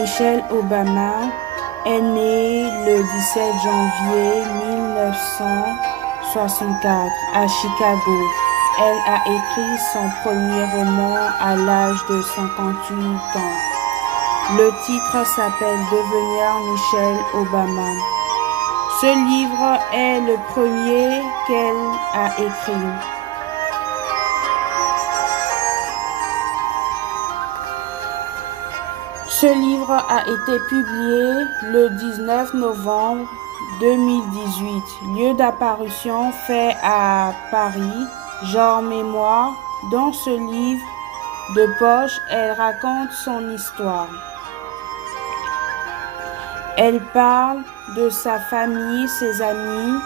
Michelle Obama est née le 17 janvier 1964 à Chicago. Elle a écrit son premier roman à l'âge de 58 ans. Le titre s'appelle Devenir Michelle Obama. Ce livre est le premier qu'elle a écrit. Ce livre a été publié le 19 novembre 2018. Lieu d'apparition fait à Paris, genre mémoire. Dans ce livre de poche, elle raconte son histoire. Elle parle de sa famille, ses amis,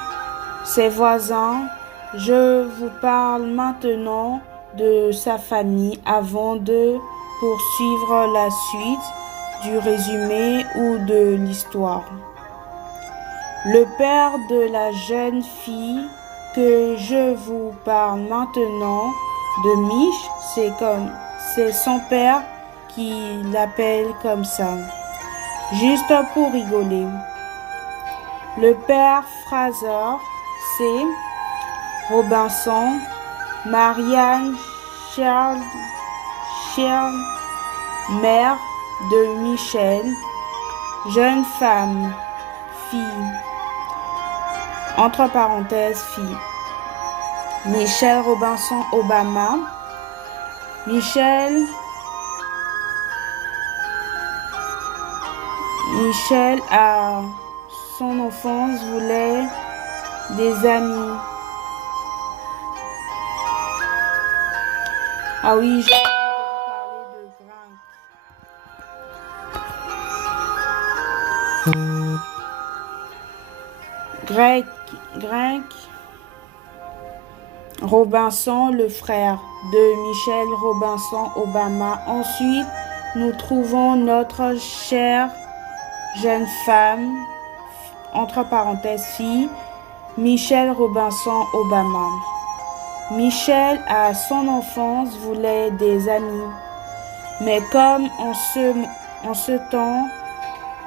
ses voisins. Je vous parle maintenant de sa famille avant de poursuivre la suite du résumé ou de l'histoire. Le père de la jeune fille que je vous parle maintenant, de Mich, c'est son père qui l'appelle comme ça, juste pour rigoler. Le père Fraser, c'est Robinson, Marianne Charles, mère de Michelle, jeune femme, fille, entre parenthèses, fille. Michelle Robinson Obama. Michelle à son enfance voulait des amis. Ah oui, je vais vous parler de Greg Robinson, le frère de Michelle Robinson Obama. Ensuite, nous trouvons notre chère jeune femme, entre parenthèses fille, Michelle Robinson Obama. Michelle, à son enfance, voulait des amis. Mais comme en ce temps,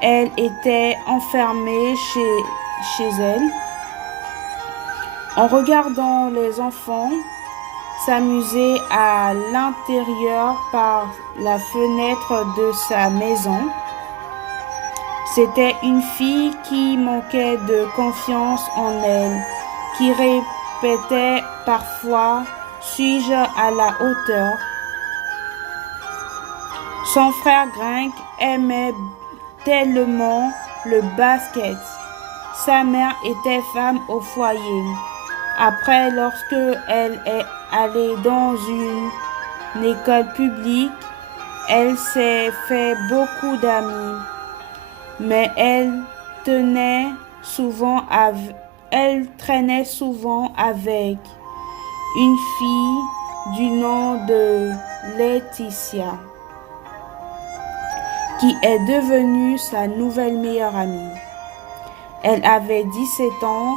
elle était enfermée chez elle, en regardant les enfants s'amuser à l'intérieur par la fenêtre de sa maison. C'était une fille qui manquait de confiance en elle, qui répétait parfois « suis-je à la hauteur ?» Son frère Greg aimait tellement le basket. Sa mère était femme au foyer. Après, lorsque elle est allée dans une école publique, elle s'est fait beaucoup d'amis. Mais elle traînait souvent avec une fille du nom de Laetitia, qui est devenue sa nouvelle meilleure amie. Elle avait 17 ans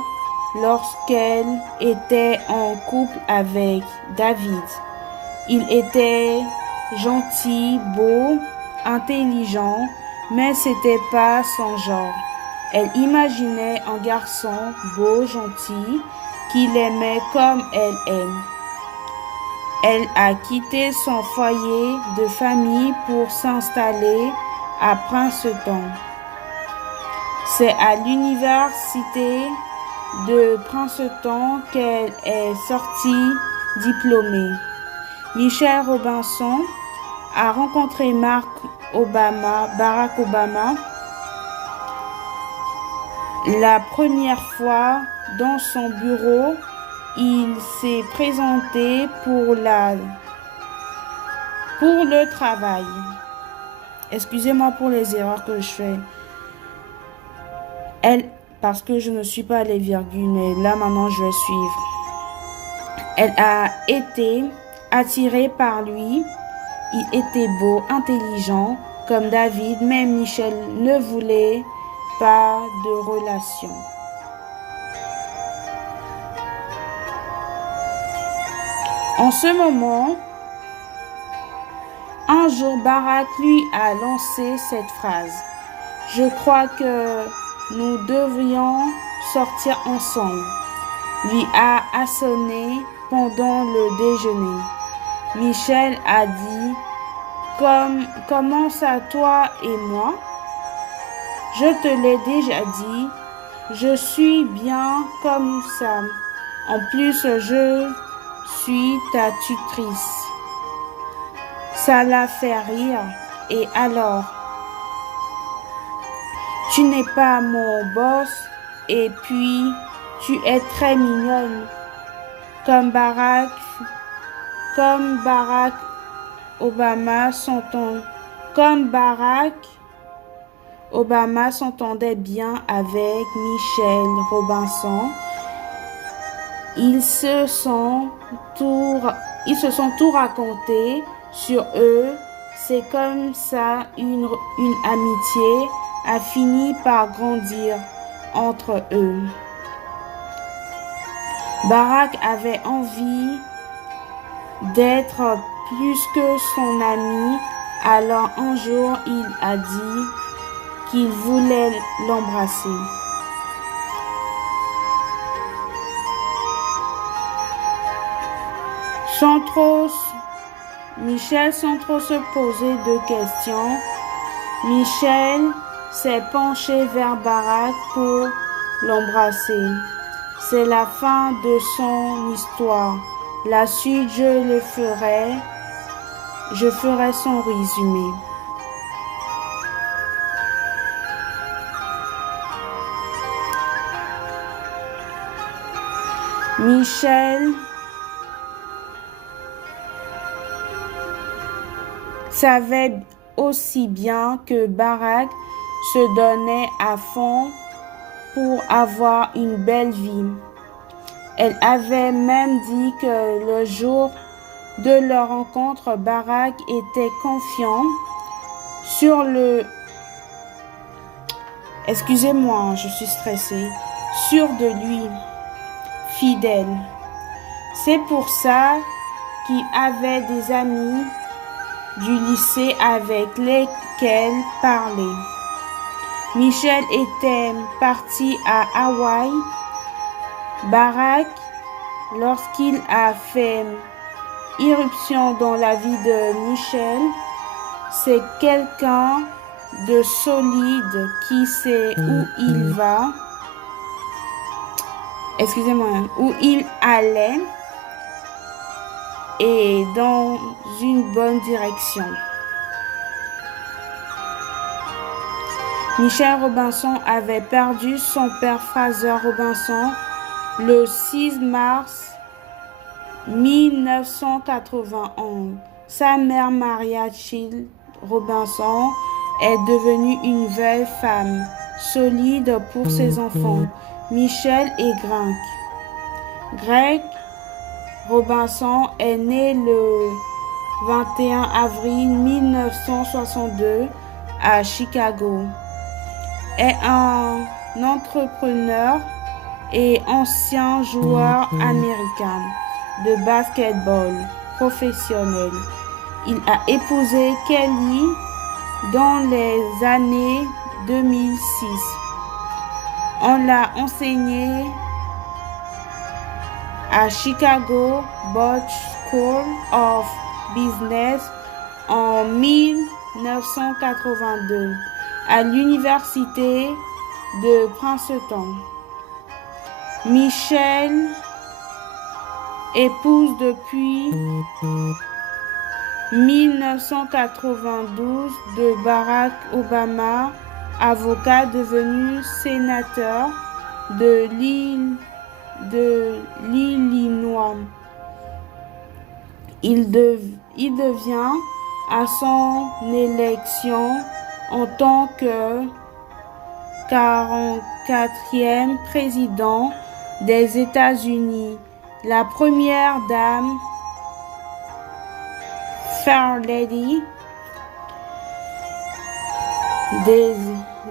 lorsqu'elle était en couple avec David. Il était gentil, beau, intelligent, mais c'était pas son genre. Elle imaginait un garçon beau, gentil, qu'il aimait comme elle aime. Elle a quitté son foyer de famille pour s'installer à Princeton. C'est à l'université de Princeton qu'elle est sortie diplômée. Michelle Robinson a rencontré Barack Obama, la première fois dans son bureau. Il s'est présenté pour le travail. Excusez-moi pour les erreurs que je fais. Parce que je ne suis pas les virgules, mais là maintenant je vais suivre. Elle a été attirée par lui. Il était beau, intelligent, comme David, mais Michelle ne voulait pas de relation. En ce moment, Un jour, Barack lui a lancé cette phrase. Je crois que nous devrions sortir ensemble, lui a assonné pendant le déjeuner. Michel a dit, comment ça toi et moi? Je te l'ai déjà dit, je suis bien comme ça. En plus, je suis ta tutrice. Ça la fait rire. Et alors? Tu n'es pas mon boss et puis tu es très mignonne. Comme Barack Obama s'entendait bien avec Michelle Robinson. Ils se sont tout raconté sur eux. C'est comme ça une amitié a fini par grandir entre eux. Barack avait envie d'être plus que son ami, alors un jour il a dit qu'il voulait l'embrasser. Michel, sans trop se poser de questions, Michel s'est penché vers Barack pour l'embrasser. C'est la fin de son histoire. La suite, je ferai son résumé. Michel savait aussi bien que Barack se donnait à fond pour avoir une belle vie. Elle avait même dit que le jour de leur rencontre, Barack était confiant sur le... Excusez-moi, je suis stressée. Sûr de lui, fidèle. C'est pour ça qu'il avait des amis du lycée avec lesquels parler. Michel était parti à Hawaï. Barack, lorsqu'il a fait irruption dans la vie de Michel, c'est quelqu'un de solide qui sait où il va, où il allait et dans une bonne direction. Michel Robinson avait perdu son père Fraser Robinson le 6 mars 1991. Sa mère Maria Child Robinson est devenue une belle femme, solide pour ses enfants, Michel et Greg. Greg Robinson est né le 21 avril 1962 à Chicago. Est un entrepreneur et ancien joueur américain de basketball professionnel. Il a épousé Kelly dans les années 2006. On l'a enseigné à Chicago Butch School of Business en 1982, à l'université de Princeton. Michel épouse depuis 1992 de Barack Obama, avocat devenu sénateur de l'Illinois. Il devient à son élection en tant que 44e président des États-Unis, la première dame, Fair Lady des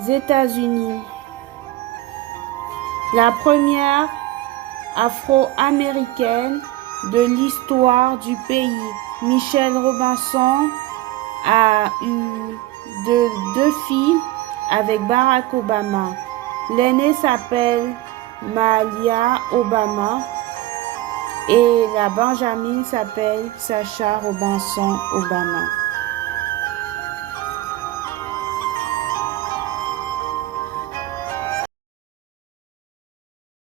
États-Unis, la première afro-américaine de l'histoire du pays. Michelle Robinson a eu deux filles avec Barack Obama. L'aînée s'appelle Malia Obama et la Benjamin s'appelle Sacha Robinson Obama.